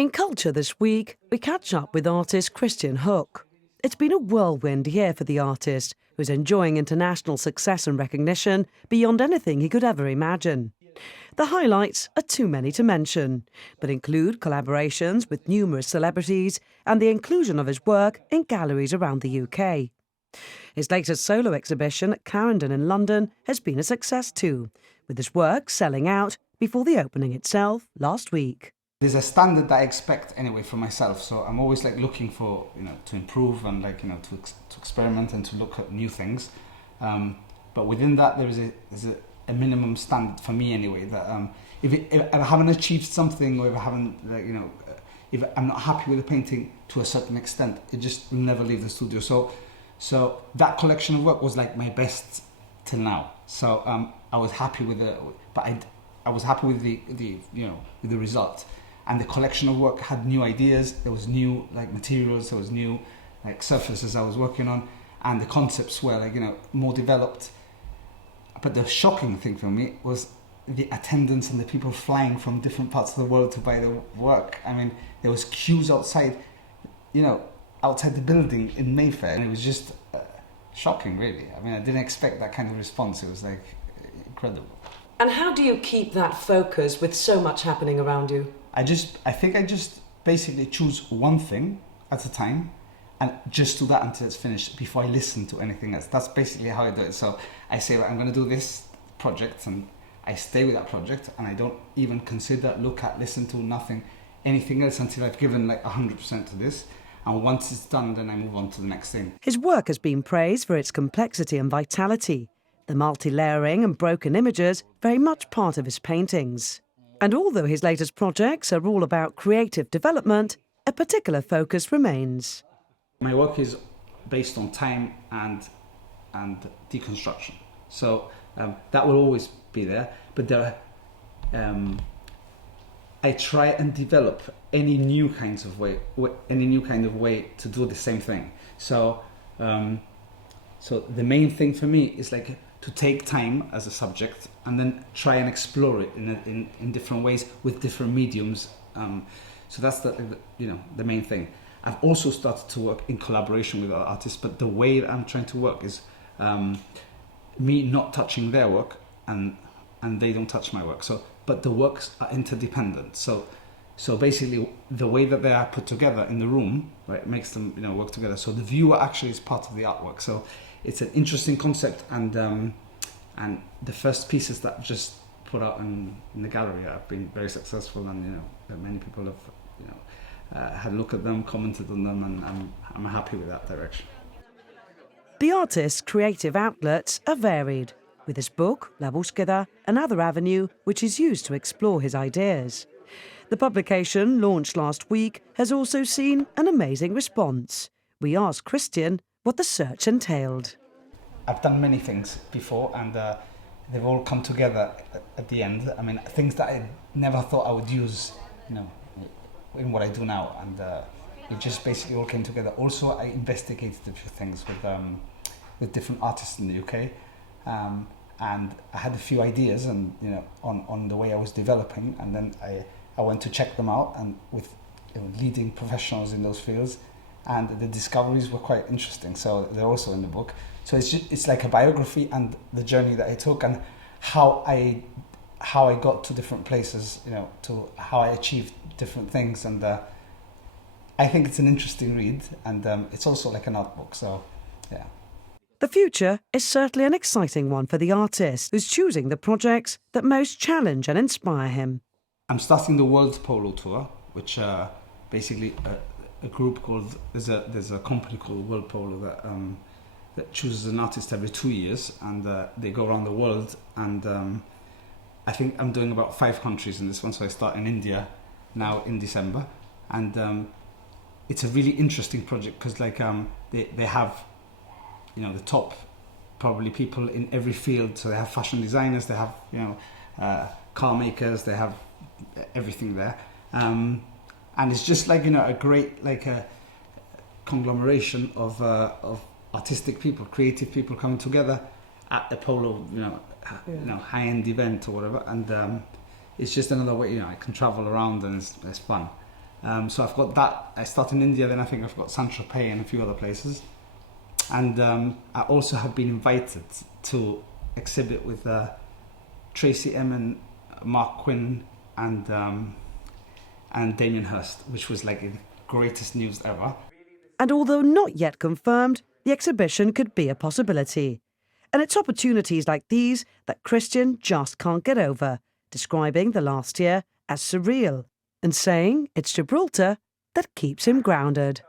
In Culture this week, we catch up with artist Christian Hook. It's been a whirlwind year for the artist, who's enjoying international success and recognition beyond anything he could ever imagine. The highlights are too many to mention, but include collaborations with numerous celebrities and the inclusion of his work in galleries around the UK. His latest solo exhibition at Clarendon in London has been a success too, with his work selling out before the opening itself last week. There's a standard that I expect anyway for myself, so I'm always looking for to improve and to experiment and to look at new things. But within that, there's a minimum standard for me anyway. That if I haven't achieved something, or if I haven't if I'm not happy with the painting to a certain extent, it just will never leave the studio. So that collection of work was my best till now. So I was happy with it, but I was happy with the result. And the collection of work had new ideas. There was new materials. There was new surfaces I was working on, and the concepts were more developed. But the shocking thing for me was the attendance and the people flying from different parts of the world to buy the work. I mean, there was queues outside the building in Mayfair, and it was just shocking, really. I mean, I didn't expect that kind of response. It was incredible. And how do you keep that focus with so much happening around you? I think I just basically choose one thing at a time and just do that until it's finished before I listen to anything else. That's basically how I do it. So I say, I'm going to do this project, and I stay with that project, and I don't even consider, look at, listen to anything else until I've given 100% to this. And once it's done, then I move on to the next thing. His work has been praised for its complexity and vitality. The multi-layering and broken images very much part of his paintings. And although his latest projects are all about creative development, a particular focus remains. My work is based on time and deconstruction. So that will always be there. But I try and develop any new kind of way to do the same thing. So the main thing for me is to take time as a subject and then try and explore it in different ways with different mediums. So that's the main thing. I've also started to work in collaboration with other artists, but the way that I'm trying to work is me not touching their work and they don't touch my work. But the works are interdependent. So basically, the way that they are put together in the room, right, makes them work together. So the viewer actually is part of the artwork. So it's an interesting concept, and the first pieces that I've just put out in the gallery have been very successful, and many people have had a look at them, commented on them, and I'm happy with that direction. The artist's creative outlets are varied, with his book, Busqueda, another avenue which is used to explore his ideas. The publication, launched last week, has also seen an amazing response. We asked Christian what the search entailed. I've done many things before, and they've all come together at the end. I mean, things that I never thought I would use, in what I do now, and it just basically all came together. Also, I investigated a few things with different artists in the UK, and I had a few ideas, and on the way I was developing, and then I went to check them out, and with leading professionals in those fields. And the discoveries were quite interesting, so they're also in the book. So it's like a biography and the journey that I took, and how I got to different places, to how I achieved different things. And I think it's an interesting read, and it's also like an art book. So yeah. The future is certainly an exciting one for the artist, who's choosing the projects that most challenge and inspire him. I'm starting the World Polo Tour, which basically a group called there's a company called World Polo that chooses an artist every 2 years, and they go around the world, and I think I'm doing about 5 countries in this one. So I start in India now in December, and it's a really interesting project because they have the top probably people in every field. So they have fashion designers, they have car makers, they have everything there. And it's just a great a conglomeration of artistic people, creative people coming together at the polo, high-end event or whatever. And it's just another way, I can travel around, and it's fun. So I've got that. I start in India, then I think I've got Saint-Tropez and a few other places. And I also have been invited to exhibit with Tracy Emin, Mark Quinn, and Damien Hirst, which was like the greatest news ever. And although not yet confirmed, the exhibition could be a possibility. And it's opportunities like these that Christian just can't get over, describing the last year as surreal and saying it's Gibraltar that keeps him grounded.